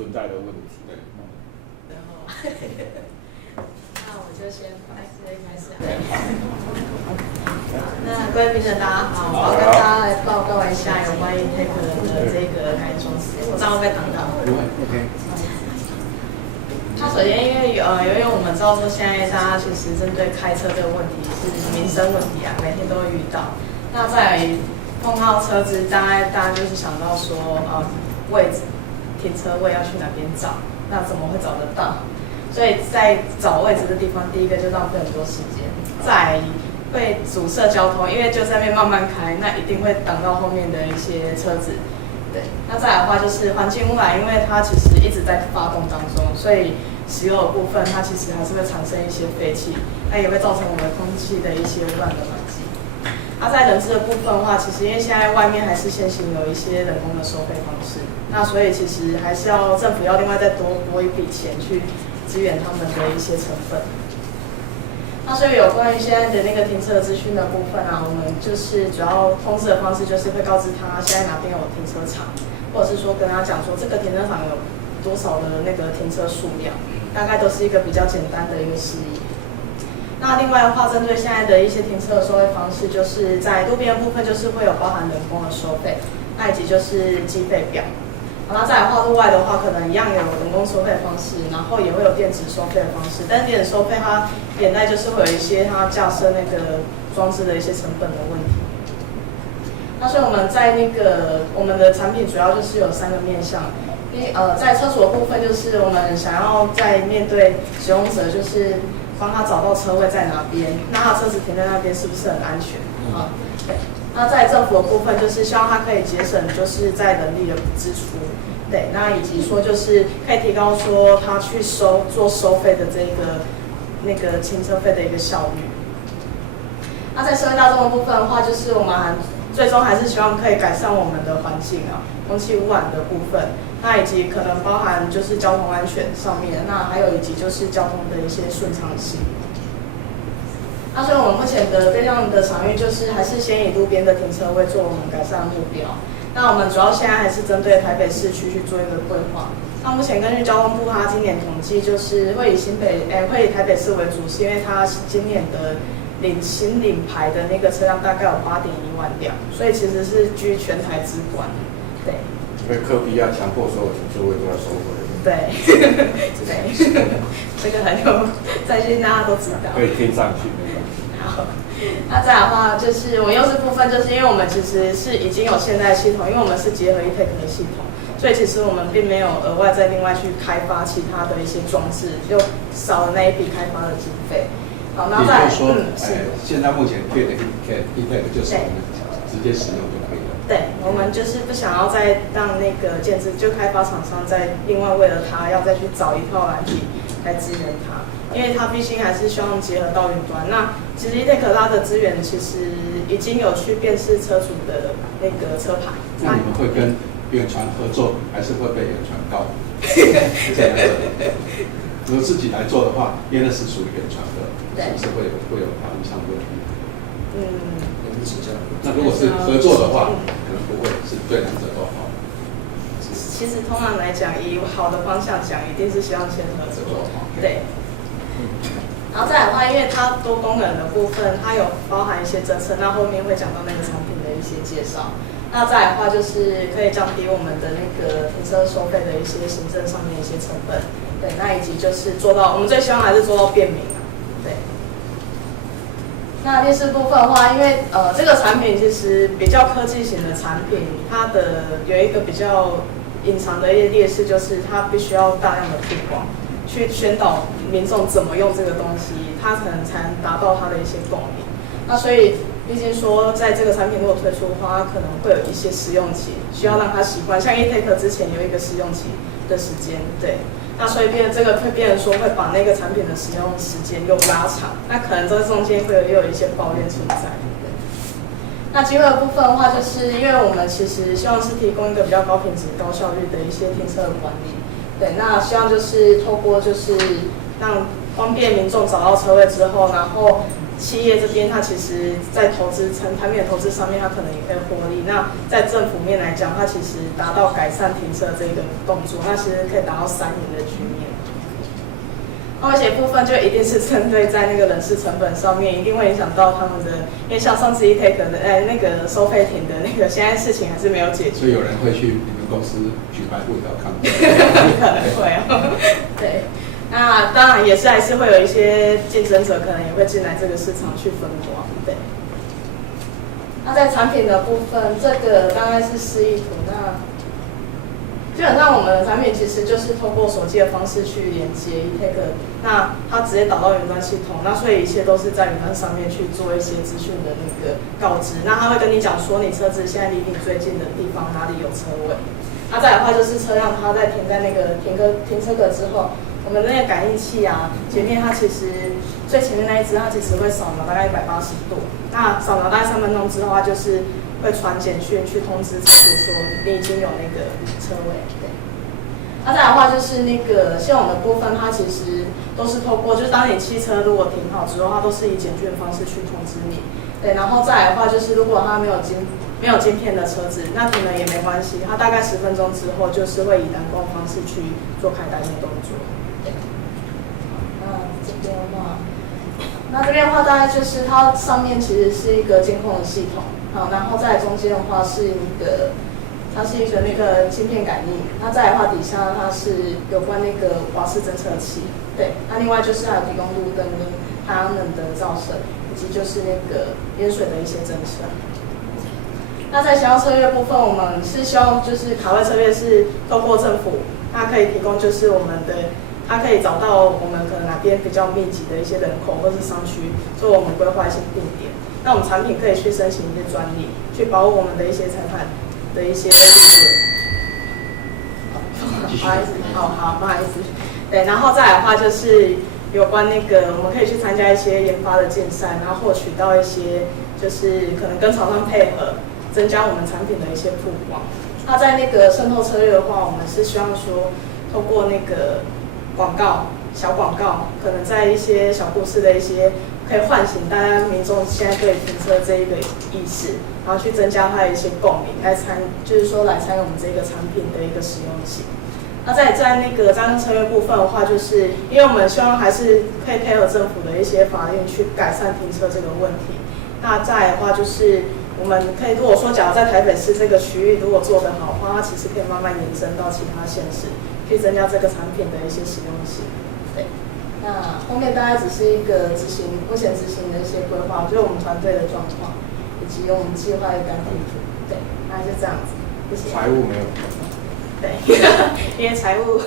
存在的问题。对。然后，那我就先开始。那各位评审大家好，我要跟大家来报告一下有关于 Take 的这个开窗时间，我这样会被挡到。OK。那首先，因为我们知道说现在大家其实针对开车这个问题是民生问题啊，每天都会遇到。那再碰到车子，大家就是想到说位置、停车位要去哪边找，那怎么会找得到？所以在找位置的地方，第一个就浪费很多时间，再会阻塞交通，因为就在那边慢慢开，那一定会挡到后面的一些车子。对，那再来的话就是环境污染，因为它其实一直在发动当中，所以石油的部分它其实还是会产生一些废气，那也会造成我们空气的一些污染的环境。那在人资的部分的话，其实因为现在外面还是现行有一些人工的收费方式，那所以其实还是要政府要另外再多拨一笔钱去支援他们的一些成本。那所以有关于现在的那个停车资讯的部分啊，我们就是主要通知的方式就是会告知他现在哪边有停车场，或者是说跟他讲说这个停车场有多少的那个停车数量，大概都是一个比较简单的一个示意。那另外的话，针对现在的一些停车的收费方式，就是在路边的部分就是会有包含人工的收费，那以及就是计费表。那再来话，路外的话，可能一样有人工收费的方式，然后也会有电子收费的方式。但是电子收费它连带就是会有一些它架设那个装置的一些成本的问题。那所以我们在我们的产品主要就是有3个面向。在车主的部分，就是我们想要在面对使用者，就是帮他找到车位在哪边，那他车子停在那边是不是很安全啊？对。那在政府的部分，就是希望它可以节省就是在人力的支出，对，那以及说就是可以提高说他去做收费的那个停车费的一个效率。那在社会大众的部分的话，就是我们最终还是希望可以改善我们的环境啊，空气污染的部分，那以及可能包含就是交通安全上面，那还有以及就是交通的一些顺畅性。那所以我们目前的这样的场域就是还是先以路边的停车位做我们改善的目标。那我们主要现在还是针对台北市区去做一个规划。那目前根据交通部它今年统计，就是会以台北市为主，是因为它今年的新领牌的那个车辆大概有8.1万辆，所以其实是居全台之冠。对。因为科比要强迫所有停车位都要收回。对，对，这个很有在线，大家都知道。可以贴上去。好，那再来的话，就是我们优势部分，就是因为我们其实是已经有现代系统，因为我们是结合 eTake 的系统，所以其实我们并没有额外再另外去开发其他的一些装置，就少了那一笔开发的经费。好，那再来，现在目前推的 eTake 就是我们直接使用就可以了。对，我们就是不想要再让那个开发厂商再另外为了它要再去找一套软体来支援它，因为它毕竟还是希望结合到云端。那其实 eTake 它的资源其实已经有去辨识车主的那个车牌。那你们会跟远传合作，还是会被远传告？如果自己来做的话，因为那是属于远传的，是不是会有法律上的问题？那如果是合作的话，可能不会，是对两者都好。其实通常来讲，以好的方向讲，一定是希望先合作。对。然后再来的话，因为它多功能的部分，它有包含一些政策，那后面会讲到那个产品的一些介绍。那再来的话，就是可以降低我们的那个停车收费的一些行政上面的一些成本。对，那以及就是做到，我们最希望还是做到便民。对。那劣势部分的话，因为这个产品其实比较科技型的产品，它的有一个比较隐藏的一些劣势，就是它必须要大量的推广，去宣导民众怎么用这个东西，它可能才能达到它的一些共鸣。那所以，毕竟说在这个产品如果推出的话，它可能会有一些试用期，需要让它习惯。像 eTake 之前有一个试用期的时间，对。那所以这个会变成说会把那个产品的使用时间又拉长，那可能这中间又有一些抱怨存在。那机会的部分的话，就是因为我们其实希望是提供一个比较高品质、高效率的一些停车的管理。对，那希望就是透过就是让方便民众找到车位之后，然后企业这边，它其实在投资产品的投资上面，它可能也可以获利。那在政府面来讲，它其实达到改善停车这个动作，那其实可以达到3赢的局面。而且部分就一定是针对在那个人事成本上面，一定会影响到他们的，因为像上次E-Take的那个收费亭的那个，现在事情还是没有解决。所以有人会去你们公司举办物料抗议。可能会哦，对。那当然也是还是会有一些竞争者可能也会进来这个市场去分光，对。那在产品的部分，这个大概是示意图。那基本上我们的产品其实就是透过手机的方式去连接 E-Take， 那它直接导到云端系统，那所以一切都是在云端上面去做一些资讯的那个告知。那它会跟你讲说你车子现在离你最近的地方哪里有车位。那再来的话就是车辆它在停在那个停车格之后，我们的那个感应器啊，前面它其实最前面那一只它其实会扫描大概180度，那扫描大概3分钟之后，它就是会传简讯去通知车主说你已经有那个车位。对。那再来的话就是那个系统的部分，它其实都是透过，就是当你汽车如果停好之后，它都是以简讯的方式去通知你。对，然后再来的话就是如果它没有晶片的车子，那停了也没关系，它大概10分钟之后就是会以单供方式去做开单的动作。对。那这边的话，大概就是它上面其实是一个监控的系统，好，然后在中间的话是一个，它是一个那个芯片感应，那再来的话底下它是有关那个瓦斯侦测器，对，那另外就是还有提供路灯跟太阳能的照射，以及就是那个淹水的一些侦测。那在行销策略部分，我们是希望就是卡位策略是透过政府，它可以提供就是我们的，它可以找到我们可能哪边比较密集的一些人口或是商区，做我们规划一些定点。那我们产品可以去申请一些专利，去保护我们的一些裁判的一些利润。不好意思，好，不好意思。对，然后再来的话就是有关那个，我们可以去参加一些研发的竞赛，然后获取到一些就是可能跟厂商配合，增加我们产品的一些曝光。那在那个渗透策略的话，我们是希望说，透过那个广告、小广告，可能在一些小故事的一些，可以唤醒大家民众现在对停车这一个意识，然后去增加它的一些共鸣，就是说来参与我们这个产品的一个实用性。那在那个战争策略部分的话，就是因为我们希望还是可以配合政府的一些法令去改善停车这个问题。那再来的话就是我们可以，如果说假如在台北市这个区域如果做得好的话，它其实可以慢慢延伸到其他县市，去增加这个产品的一些实用性。对，那后面大概只是一个目前执行的一些规划，就是我们团队的状况，以及我们计划的单地图。对，大概是这样子。谢谢。财务没有。对，因为财务